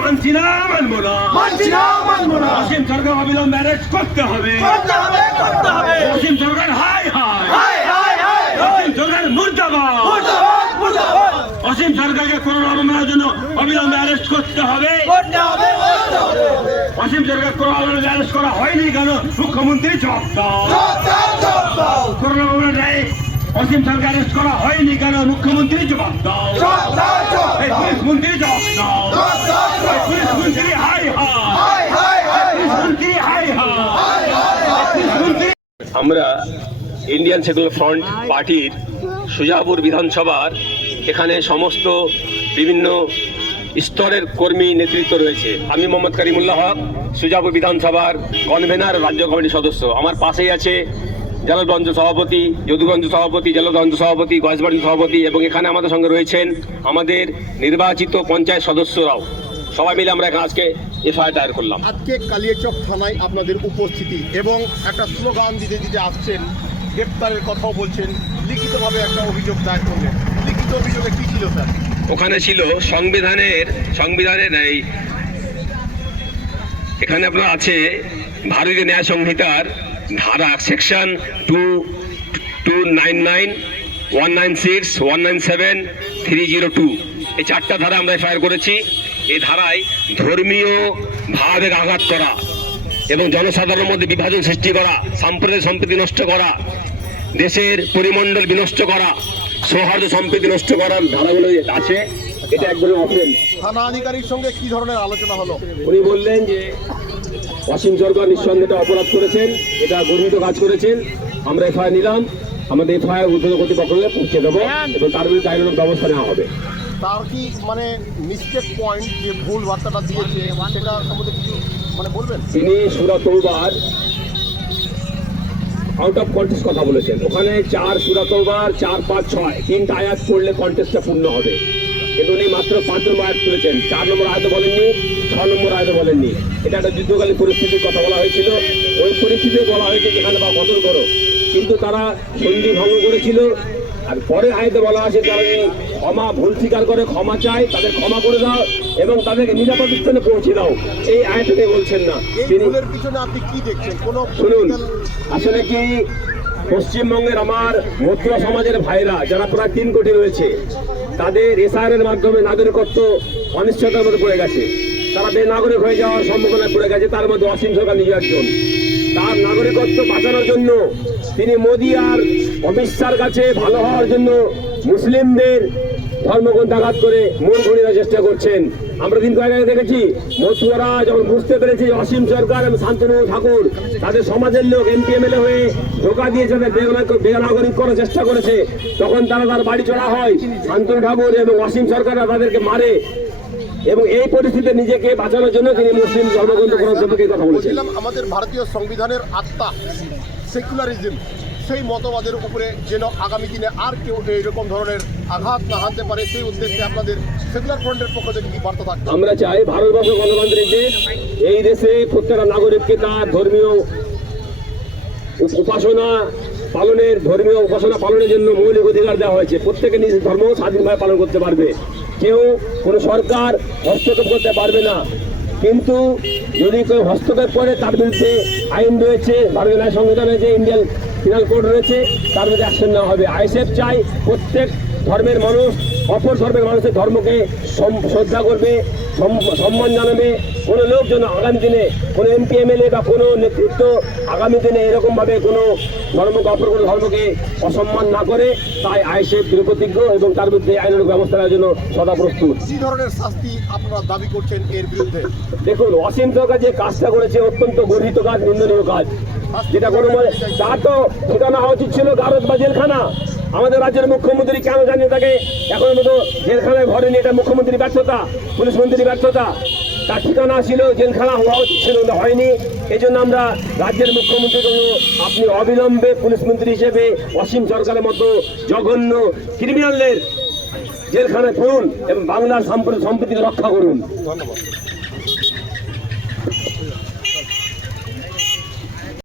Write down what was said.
মানছি না, মানবো না। অসীম সরকার অবিলম্বে অ্যারেস্ট করতে হবে। অসীম সরকার হাই হাই, অসীম সরকার মুর্দাবাদ। অসীম সরকারকে করোনা অবমাননার জন্য অবিলম্বে অ্যারেস্ট করতে হবে। অসীম সরকার করোনা অ্যারেস্ট করা হয়নি কেন? মুখ্যমন্ত্রী জবাব দাও। করোনা অবমাননায় অসীম সরকার অ্যারেস্ট করা হয়নি কেন? মুখ্যমন্ত্রী জবাব দাও। পুলিশ মন্ত্রী জবাব দাও। পুলিশ মন্ত্রী হাই হাই, পুলিশ মন্ত্রী হাই হাই। আমরা ইন্ডিয়ান সেকুলার ফ্রন্ট পার্টির সুজাপুর বিধানসভার এখানে সমস্ত বিভিন্ন স্তরের কর্মী নেতৃত্ব রয়েছে। আমি মোহাম্মদ করিমুল্লাহ হক, সুজাপুর বিধানসভার কনভেনার, রাজ্য কমিটির সদস্য। আমার পাশেই আছে জালালগঞ্জ সভাপতি, যদুগঞ্জ সভাপতি, জালালগঞ্জ সভাপতি, গয়েশবাড়ি সভাপতি, এবং এখানে আমাদের সঙ্গে রয়েছেন আমাদের নির্বাচিত পঞ্চায়েত সদস্যরাও। সবাই মিলে আমরা এখানে আজকে এফআইআর দায়ের করলাম। আজকে কালিয়াচক থানায় আপনাদের উপস্থিতি এবং একটা স্লোগান দিতে দিতে আসছেন, গ্রেপ্তারের কথাও বলছেন, লিখিতভাবে একটা অভিযোগ দায়ের করলেন। লিখিত অভিযোগে কি ছিল স্যার? ওখানে ছিল সংবিধানের এই এখানে আপনার আছে ভারতীয় ন্যায় সংহিতার ধারা সেকশন 299, 196, 197, 302, এই চারটা ধারা আমরা এফআইআর করেছি। এই ধারায় ধর্মীয় ভাবের আঘাত করা এবং জনসাধারণের মধ্যে বিভাজন সৃষ্টি করা, সাম্প্রদায়িক সম্প্রীতি নষ্ট করা, দেশের পরিমণ্ডল বিনষ্ট করা, সৌহার্দ্য সম্প্রীতি নষ্ট করার ধারাগুলো আছে। এটা একদম অফেন্স। থানা আধিকারিক সঙ্গে কি ধরনের আলোচনা হলো? উনি বললেন যে অসীম সরকার নিঃসন্দেহে অপরাধ করেছেন, এটা গর্হিত কাজ করেছেন। আমরা এফআইআর নিলাম, আমাদের এফআইআর ঊর্ধ্বতন কর্তৃপক্ষকে পৌঁছে দেবো এবং তার বিরুদ্ধে আইনানুগ ব্যবস্থা নেওয়া হবে। তার কি মানে মিস্টেক পয়েন্ট, যে ভুল বার্তাটা দিয়েছে সেটা সম্বন্ধে কিছু বলবেন? তিনি সূরা তওবার আউট অফ কন্টেস্ট কথা বলেছেন। ওখানে 4 সূরা তওবার 4, 5, 6 তিনটা আয়াত পড়লে কন্টেস্টটা পূর্ণ হবে। কিন্তু উনি মাত্র 5 নম্বর আয়াত তুলেছেন, 4 নম্বর আয়াত বলেননি, 6 নম্বর আয়াত বলেননি। এটা একটা যুদ্ধকালীন পরিস্থিতির কথা বলা হয়েছিল। ওই পরিস্থিতি বলা হয়েছে যেখানে বা বদল করো, কিন্তু তারা সন্ধি ভঙ্গ করেছিল। আর পরের আয়াতে বলা আছে যারা ক্ষমা ভুল স্বীকার করে ক্ষমা চায় তাদের ক্ষমা করে দাও এবং তাদেরকে নিরাপদ স্থানে পৌঁছে দাও। এই আয়াতে বলছেন না। তিনি পিছনে আপনি কি দেখছেন? শুনুন, আসলে কি পশ্চিমবঙ্গের আমার মতুয়া সমাজের ভাইরা যারা প্রায় 3 কোটি রয়েছে, তাদের এসআইআরের মাধ্যমে নাগরিকত্ব অনিশ্চয়তার মধ্যে পড়ে গেছে। তারা বেনাগরিক হয়ে যাওয়ার সম্ভাবনায় পড়ে গেছে। তার মধ্যে অসীম সরকার নিজে একজন। তার নাগরিকত্ব বাঁচানোর জন্য তিনি মোদী আর অমিত শাহর কাছে ভালো হওয়ার জন্য মুসলিমদের ধর্মগ্রন্থ আঘাত করে মূল ঘুরিয়ে চেষ্টা করছেন। আমরা দিন কয়েক আগে দেখেছি মতুয়ারা যখন বুঝতে পেরেছে অসীম সরকার এবং শান্তনু ঠাকুর তাদের সমাজের লোক এমপি এমএলএ হয়ে ধোকা দিয়ে তাদের বেনাগরিক করার চেষ্টা করেছে, তখন তারা তার বাড়ি চড়া হয়। শান্তনু ঠাকুর এবং অসীম সরকাররা তাদেরকে মারে এবং এই পরিস্থিতিতে নিজেকে বাঁচানোর জন্য তিনি মুসলিম ধর্মগ্রন্থ গ্রহণ সম্পর্কে কথা বলেছিলেন। আমাদের ভারতীয় সংবিধানের আত্মা সেকুলারিজম, সেই মতবাদের উপরে যেন আগামী দিনে আর কেউ এইরকম ধরনের আঘাত না হানতে পারে, সেই উদ্দেশ্যে আপনাদের সেকুলার ফ্রন্টের পক্ষ থেকে কি বার্তা থাকবে? আমরা চাই ভারতবর্ষ গণতান্ত্রিক দেশ, এই দেশে প্রত্যেকটা নাগরিককে তার ধর্মীয় উপাসনা পালনের জন্য মৌলিক অধিকার দেওয়া হয়েছে। প্রত্যেকে নিজ ধর্ম স্বাধীনভাবে পালন করতে পারবে, কেউ কোনো সরকার হস্তক্ষেপ করতে পারবে না। কিন্তু যদি কেউ হস্তক্ষেপ করে তার বিরুদ্ধে আইন রয়েছে, ভারতীয় ন্যায় সংহিতা রয়েছে, ইন্ডিয়ান পিনাল কোড রয়েছে, তার বিরুদ্ধে অ্যাকশন নেওয়া হবে। আইএসএফ চাই প্রত্যেক ধর্মের মানুষ অপর ধর্মের মানুষের ধর্মকে শ্রদ্ধা করবে, সম্মান জানাবে। কোনো লোক যেন আগামী দিনে কোনো এমপি এমএলএ বা কোনো নেতৃত্ব আগামী দিনে এরকমভাবে কোনো ধর্মকে অপর কোনো ধর্মকে অসম্মান না করে, তাই আইএসএফ দৃঢ়প্রতিজ্ঞ এবং তার বিরুদ্ধে আইনানুগ ব্যবস্থা নেওয়ার জন্য সদা প্রস্তুত। কি ধরনের শাস্তি আপনারা দাবি করছেন এর বিরুদ্ধে? দেখুন, অসীম সরকার যে কাজটা করেছে অত্যন্ত গর্হিত কাজ, নিন্দনীয় কাজ, যেটা কোনো তার তো ঠিকানা হওয়া উচিত ছিল গারদ বা জেলখানা। আমাদের রাজ্যের মুখ্যমন্ত্রী কেন জানি তাকে এখন মতো জেলখানায় ভরেনি, এটা মুখ্যমন্ত্রীর ব্যর্থতা, পুলিশ মন্ত্রীর ব্যর্থতা। তার ঠিকানা ছিল জেলখানা হওয়া উচিত ছিল, হয়নি। এই জন্য আমরা রাজ্যের মুখ্যমন্ত্রী আপনি অবিলম্বে পুলিশ মন্ত্রী হিসেবে অসীম সরকারের মতো জঘন্য ক্রিমিনালদের জেলখানায় পড়ুন এবং বাংলার সম্প্রীতিকে রক্ষা করুন। ধন্যবাদ।